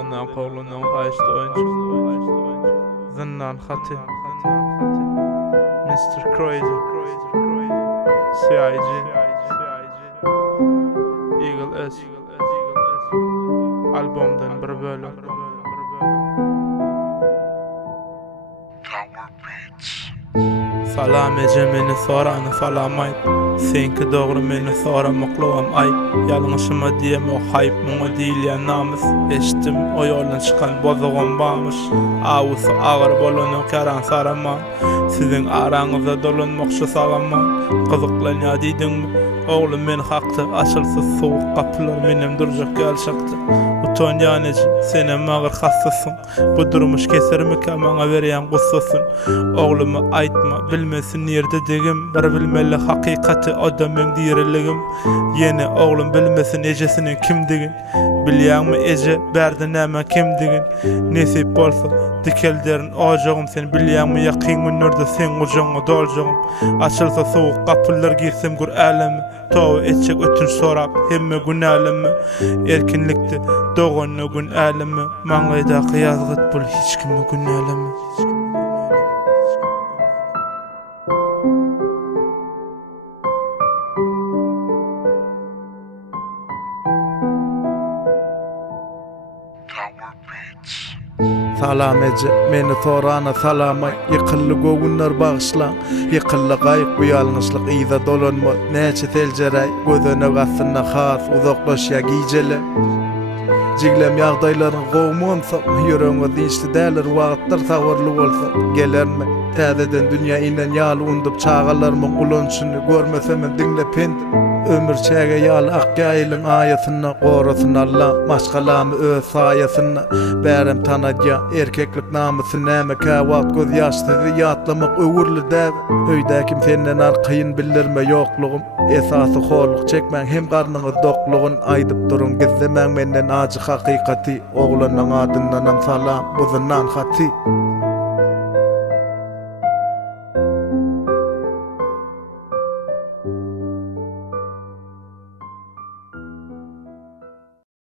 Süleyman'dan Koğlu'ndan Paş'ta oyuncu Zinnan Khati Mr. Crazy CIG Eagle S albomdan bir bölüm Salam ece meni soranı salamayt Senki doğru meni soramaklıvam ay Yalınışıma diyem o hayp muna değil ya namus Eştim o yoldan çıkan bozuğum bağmış Avusu ağır bolunu karan saraman Sizin aranıza dolunmokşu sağaman Kızıklan ya diydin mi? Oğlum men haktı Açılsız soğuk kapılar menem duracak gelşaktı Uton yaneci senem ağır hassasın Bu durmuş keserimi kamana veriyen kussasın Oğlumu aytma bilmesin yerde degim Bir bilmeli hakikati o da men diyerligim Yeni oğlum bilmesin ejesinin kimdigin Bilyan mı ece berdi näme kimdigin Nesip bolsa dikelderin ocağım sen bilyan mı yakin nurda sen ucağına dolcağım Açılsa soğuk kapılar girsem gur alemi Toğu etçek ötünç sorap hemme gün alemi Erkinlikte doğanlı gün alemi Mangayda kıyazgıt bul hiç kimi gün alemi Salam ece, meni sorana salamay Yıkıllı gogunlar bağışlan Yıkıllı gayık bu yalnızlık İza dolanma Neçe telceray Gözöne gassına khas Uzoklaşya giycele Jiglem yağdayların qowmu olsa Yüreğine dinçli derler Vaqtlar savarlı olsa Gelerme Täzeden dünya inen yalı undup Çağalarmın ulunçunu Görmesemen dinle pendi Ömür çäge ýaly akgaýlyň aýasyna gorasyn Allah maşgalamy öz saýasyna bärem tanadýa erkeklik namusyny näme käwat göz ýaşsyzy ýatlamak öwürli däb höýdäkim senden arkayyn bildirme ýoklugum esasy horluk çekmäň hem garnyňyz doklugyny aýdyp durun gizlemäň menden ajy hakykati oglanyň adyndan salam bu Zinnan Khati